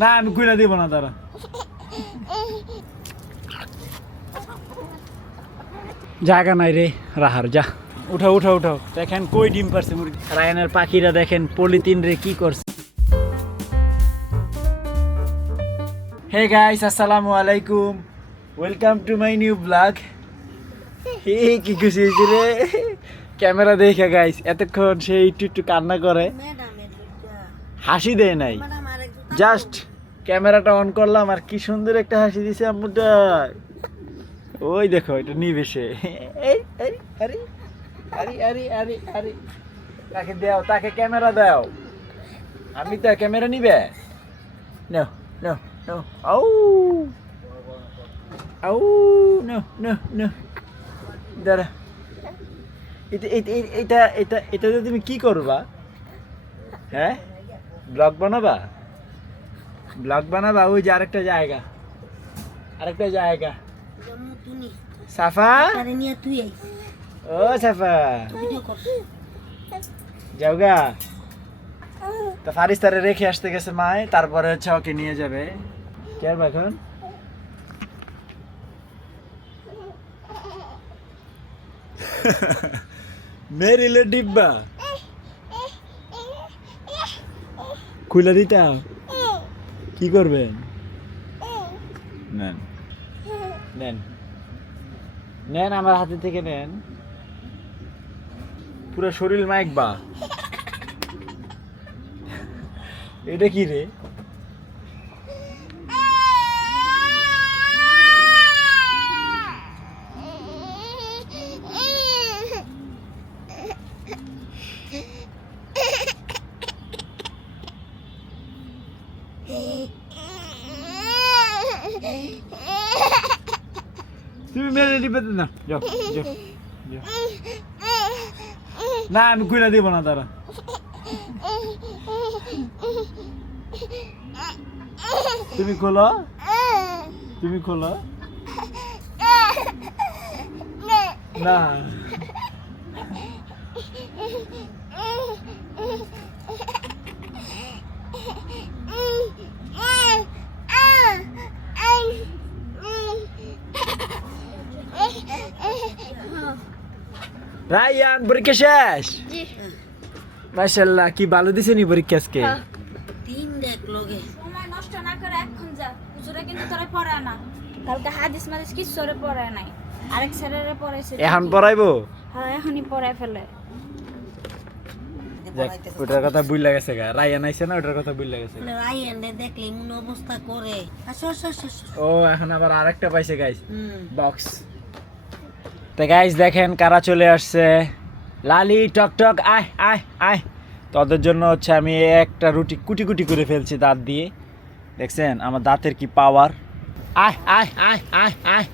না আমি কইরা দিব না তারা। জায়গা নাই রে রাহার, যা উঠাও উঠাও উঠাও। দেখেন কই ডিম পারছে মুরগি। রায়ানের পাখিরা দেখেন পলিথিন রে কি করছে। হে গাইস, আসসালামু আলাইকুম, welcome to my new blog. হে কি খুশি হয়েছে রে ক্যামেরা দেখে গাইস। এতক্ষণ সে একটু একটু কান্না করে, হাসি দেয় নাই, জাস্ট ক্যামেরাটা অন করলাম আর কি সুন্দর একটা হাসি দিছে আম্মুটা। ওই দেখো এটা নিবে সে। আরে আরে আরে আরে আরে তাকে দাও, তাকে ক্যামেরা দাও। আমি তো ক্যামেরা নিবে। নাও নাও নাও। আউ আউ নাও নাও নাও। দাঁড়া, এটা এটা এটা এটা তুমি কি করবা? হ্যাঁ, ব্লগ বানাবা? ব্লগ বানাবা? ওই যে আরেকটা জায়গা, আরেকটা জায়গা। সাফা, ও সাফা যাওগা। তা ফারিস তারে রেখে আসতে গেছে মায়, তারপরে হচ্ছে ওকে নিয়ে যাবে। কে আসবে এখন? মেরিলে ডিব্বা খুলে দিতাম। কি করবেন? নেন নেন নেন, আমার হাতে থেকে নেন। পুরো শরীর মাইক বা। এটা কি রে? তুমি মেরে দিবে না? যাও যাও যাও। না আমি খুলে দিব না তারা। তুমি খোলো, তুমি খোলো। না রায়ান, পরীক্ষা শেষ? মাশাআল্লাহ, কি ভালো দিছে নি পরীক্ষা আজকে? তিন দেখ লগে সময় নষ্ট না করে এখন যা। হুজুরে কিন্তু তোরে পড়ায় না, কালকে হাদিস মাদিস কিছু তোরে পড়ায় নাই। আরেক স্যারেরে পড়াইছে। এখন পড়াইবো? হ্যাঁ, এখনই পড়ায় ফেলে। ওটার কথা ভুল গেছে গা। রায়ান আইছে না, ওটার কথা ভুল গেছে। রায়ানে দেখলে এমন অবস্থা করে। ও এখন আবার আরেকটা পাইছে গাইস, বক্স। তো গাইস দেখেন কারা চলে আসছে। লালি টকটক আয় আয় আয়। তোদের জন্য হচ্ছে আমি একটা রুটি কুটি কুটি করে ফেলছি দাঁত দিয়ে। দেখছেন আমার দাঁতের কি পাওয়ার। আয় আয় আয় আয় আয়।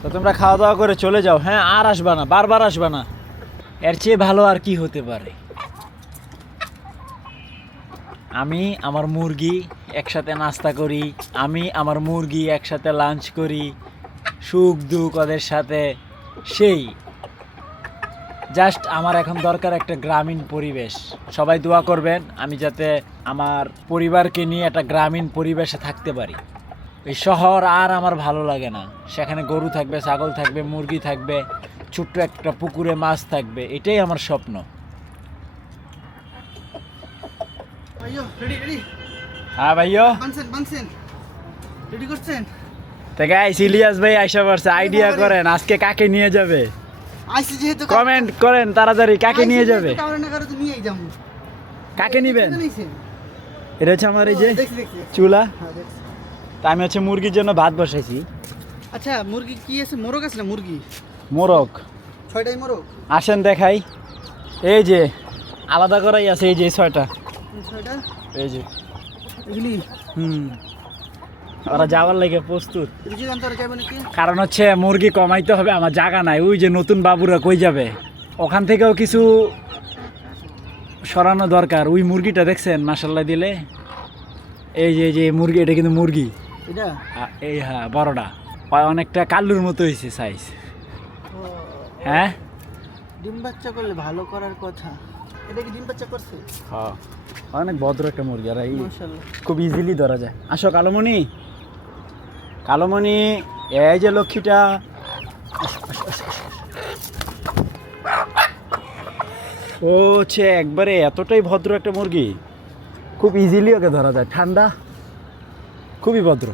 তো তোমরা খাওয়া দাওয়া করে চলে যাও। হ্যাঁ, আর আসবা না, বারবার আসবা না। এর চেয়ে ভালো আর কি হতে পারে? আমি আমার মুরগি একসাথে নাস্তা করি, আমি আমার মুরগি একসাথে লাঞ্চ করি, সুখ দুঃখ ওদের সাথে। সেই জাস্ট আমার এখন দরকার একটা গ্রামীণ পরিবেশ। সবাই দোয়া করবেন আমি যাতে আমার পরিবারকে নিয়ে একটা গ্রামীণ পরিবেশে থাকতে পারি। এই শহর আর আমার ভালো লাগে না। সেখানে গরু থাকবে, ছাগল থাকবে, মুরগি থাকবে, ছোট্ট একটা পুকুরে মাছ থাকবে। এটাই আমার স্বপ্ন। হ্যাঁ ভাইও, তো গাইস ইলিয়াস ভাই আইসা পড়ছে। আইডিয়া করেন আজকে কাকে নিয়ে যাবে, কমেন্ট করেন তাড়াতাড়ি। কাকে নিয়ে যাবে? কাকে নিবেন? এটা হচ্ছে আমার এই যে চুলা। তা আমি হচ্ছে মুরগির জন্য ভাত বসাইছি। আচ্ছা, মুরগি কি আছে? মোরগ আছে না? মুরগি মোরগ 6টাই মোরগ। আসেন দেখাই। এই যে আলাদা করাই আছে, এই যে 6টা। 6টা এই যে এগুলি। ওরা যাওয়ার লাগে প্রস্তুত। রিজি জানতে আর যাবে নাকি? কারণ হচ্ছে মুরগি কমাইতে হবে, আমার জায়গা নাই। ওই যে নতুন বাবুরা কই যাবে, ওখান থেকেও কিছু সরানো দরকার। ওই মুরগিটা দেখছেন মাশাআল্লাহ দিলে, এই যে মুরগি, এটা কিন্তু মুরগি। এটা এই হ্যাঁ বড়টা। অনেকটা কাল্লুর মতো হয়েছে সাইজ। হ্যাঁ ডিম বাচ্চা করলে ভালো করার কথা। এটা কি ডিম বাচ্চা করছে? হ্যাঁ অনেক ভদ্র একটা মুরগি, আর এই মাশাআল্লাহ। খুব ইজিলি ধরা যায়। আসো কালোমণি, কালোমণি, এই যে লক্ষ্মীটা। আসো, আসো, আসো, আসো। ও হচ্ছে একবারে এতটাই ভদ্র একটা মুরগি, খুব ইজিলি ওকে ধরা যায়। ঠান্ডা, খুবই ভদ্র।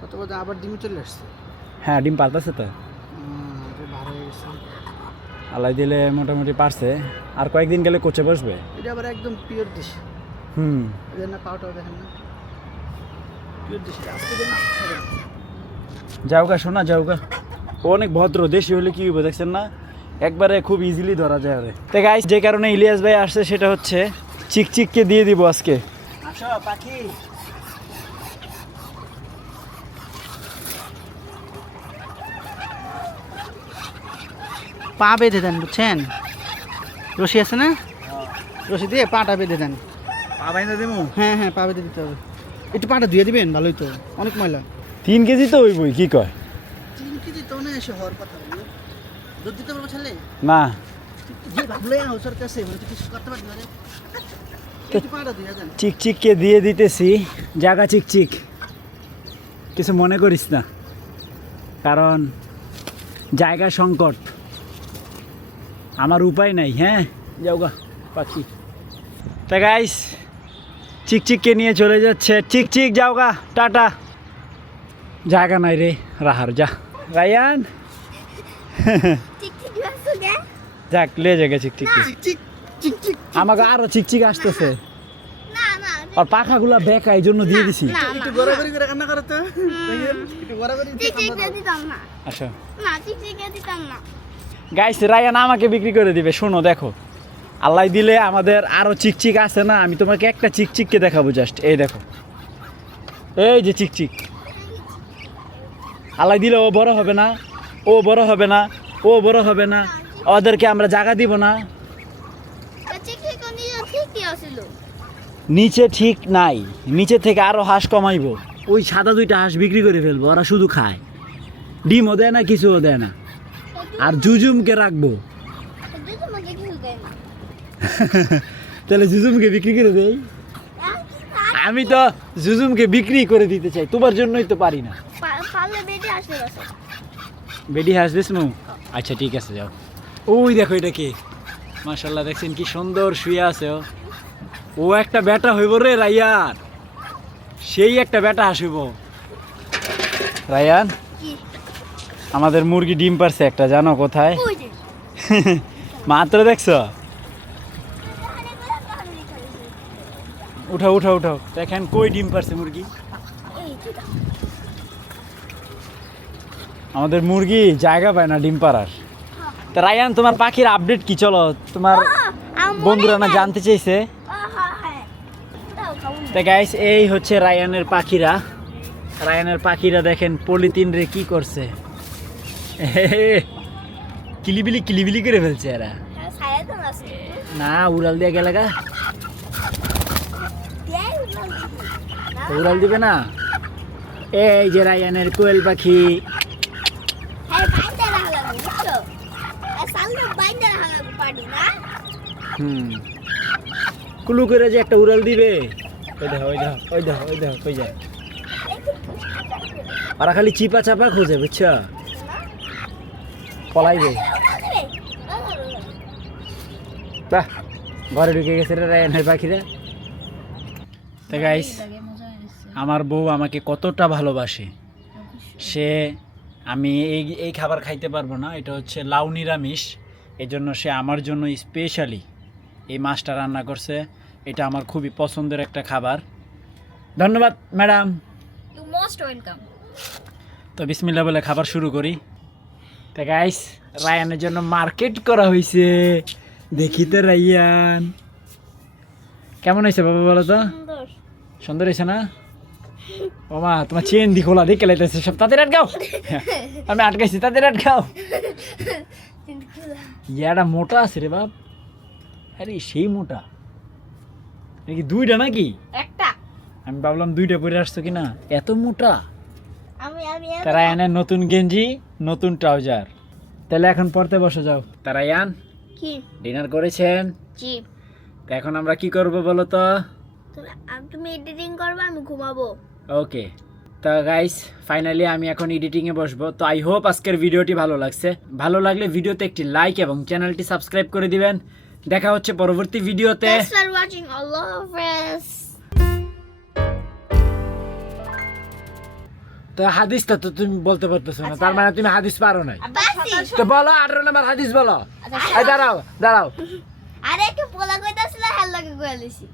কত কথা আবার ডিমে চলে আসছে। হ্যাঁ ডিম পারতেছে তো, এটা ভালো হয়ে গেছে। আল্লাহ দিলে মোটামুটি পারছে। আর কয়েকদিন গেলে কোচে বসবে। এটা আবার একদম পিওর দেশি। হুম এদের না পাউটাও দেখেন না, পিওর দেশি। আজকে দিন যাওগা শোনা যাওগা, ও অনেক ভদ্র। দেশি হলে কি হবে দেখছেন না, একবারে খুব ইজিলি ধরা যায় ওরে। তো গাইস যে কারণে ইলিয়াস ভাই আসছে সেটা হচ্ছে চিকচিককে দিয়ে দিব আজকে। আসো পাখি। পা বেঁধে দেন, বুঝছেন? রশি আছে না, রশি দিয়ে পাটা বেঁধে দেন। পা বাইন্দা দিমু। হ্যাঁ হ্যাঁ, পা বেঁধে দিতে হবে। একটু পাটা ধুয়ে দিবেন, ভালোই তো, অনেক ময়লা। 3 কেজি তো হইবই, কি কয়? 3 কেজি তো না এসে হওয়ার কথা। দুধ দিতে পারবো ছেলে? না যে ভাবলে ওসর কাছে মানে তুই কিছু করতে পারবি না রে। একটু পাটা ধুয়ে দেন। চিকচিককে দিয়ে দিতেছি। জাগা চিকচিক, কিছু মনে করিস না, কারণ জায়গা সংকট, আমার উপায় নাই। হ্যাঁ যাওগা পাখি। তা গাইস চিকচিককে নিয়ে চলে যাচ্ছে। চিকচিক যাওগা, টাটা। জায়গা নাই রে, রাহার যা। রায়ান চিকচিক লাগছো গে? যাক লে জায়গা চিকচিককে। চিক চিক চিক। আমাকে আরো চিকচিক আসতেছে, না না আর পাখাগুলা বেকা, এই জন্য দিয়ে দিছি। না একটু গড়াগড়ি করে রান্না করো তো। দেখেন, একটু গড়াগড়ি দিয়ে চিকচিক রান্না করো। দিতাম না, আচ্ছা না চিকচিক দিতাম না। গাইস রায়ান আমাকে বিক্রি করে দিবে। শোনো দেখো, আল্লাহ দিলে আমাদের আরো চিকচিক আছে না, আমি তোমাকে একটা চিকচিককে দেখাবো জাস্ট। এই দেখো, এই যে চিকচিক। আল্লাহ দিলে ও বড় হবে না, ও বড় হবে না, ও বড় হবে না, ওদেরকে আমরা জায়গা দিব না। চিকচিক নিয়ে ঠিকই আছিল। নিচে ঠিক নাই, নিচে থেকে আরো হাঁস কমাইবো। ওই সাদা 2টা হাঁস বিক্রি করে ফেলবো, ওরা শুধু খায়, ডিমও দেয় না, কিছুও দেয় না। আর জুজুমকে রাখবো। তুই তোমাকে কিছু দেয় না। তাহলে জুজুমকে বিক্রি করে দেই। আমি তো জুজুমকে বিক্রি করে দিতে চাই, তোমার জন্যই তো পারি না। পারলে বেটে আসলে বসে। বেডি হাঁস বিষ্ণু, আচ্ছা ঠিক আছে যাও। ওই দেখো এটা কি, মাশাল্লাহ দেখছেন কি সুন্দর শুয়ে আছে ও। ও একটা বেটা হইব রে রায়ান, সেই একটা বেটা হাঁস হইব। রায়ান কি? আমাদের মুরগি ডিম পারছে একটা, জানো কোথায়? ওই যে মাত্র দেখছো? উঠাও উঠাও উঠাও, দেখেন কই ডিম পারছে মুরগি। এই যে আমাদের মুরগি জায়গা পায় না ডিম পাড়ার। তা রায়ান তোমার পাখির আপডেট কি? চলো, তোমার বন্ধুরা না জানতে চাইছে। তা গাইস এই হচ্ছে রায়ানের পাখিরা। রায়ানের পাখিরা দেখেন পলিথিন রে কি করছে, কিলিবিলি কিলিবিলি করে ফেলছে এরা। না উড়াল দিয়ে গেলে গা, উড়াল দিবে না। এই যে রায়ানের কোয়েল পাখি। হুম কুলু করে যে একটা উড়াল দিবে। ওই দেখো ওই দেখো ওই দেখো ওই দেখো কই যায়। ওরা খালি চিপা চাপা খোঁজে, বুঝছো? পলাইবে। বাহ, ঘরে ঢুকে গেছে রে রায়ানের পাখিরা। তো গাইস আমার বউ আমাকে কতটা ভালোবাসে সে, আমি এই খাবার খাইতে পারবো না, এটা হচ্ছে লাউ নিরামিষ, এজন্য সে আমার জন্য স্পেশালি এই মাছটা রান্না করছে। এটা আমার খুবই পছন্দের একটা খাবার। ধন্যবাদ ম্যাডাম। You most welcome. তো বিসমিল্লাহ বলে খাবার শুরু করি। তো গাইস রায়ানের জন্য মার্কেট করা হয়েছে, দেখি তো রায়ান কেমন হয়েছে বাবা বলো তো? সুন্দর। সুন্দর হয়েছে না? ও মা তোমার চেন দি খোলা দেখে লাইতেছে সব, তাদের আটকাও। আমি আটকাইছি, তাদের আটকাও। ইয়াটা মোটা আছে রে বাপ, আরে সেই মোটা নাকি? 2টা নাকি? একটা। আমি ভাবলাম 2টা পরে আসছো কিনা, এত মোটা। আমি তারায়ানের নতুন গেঞ্জি নতুন ট্রাউজার। তাহলে এখন পড়তে বসে যাও। তারায়ান কি ডিনার করেছেন? জি তো এখন আমরা কি করব বলো তো? তুমি এডিটিং করবে, আমি ঘুমাবো। ওকে, তো গাইস ফাইনালি আমি এখন এডিটিং এ বসবো। তো আই হোপ আজকের ভিডিওটি ভালো লাগছে। ভালো লাগলে ভিডিওতে একটি লাইক এবং চ্যানেলটি সাবস্ক্রাইব করে দিবেন। দেখা হচ্ছে পরবর্তী ভিডিওতে। Thanks for watching. Allah Hafiz. তো হাদিসটা তো তুমি বলতে পারতেছো না, তার মানে তুমি হাদিস পারো নাই। তো বলো 18 নম্বর হাদিস বলো। এই দাঁড়াও দাঁড়াও। আরে কি পোলা কইতাছিল, হ্যালো কে কইলিছি।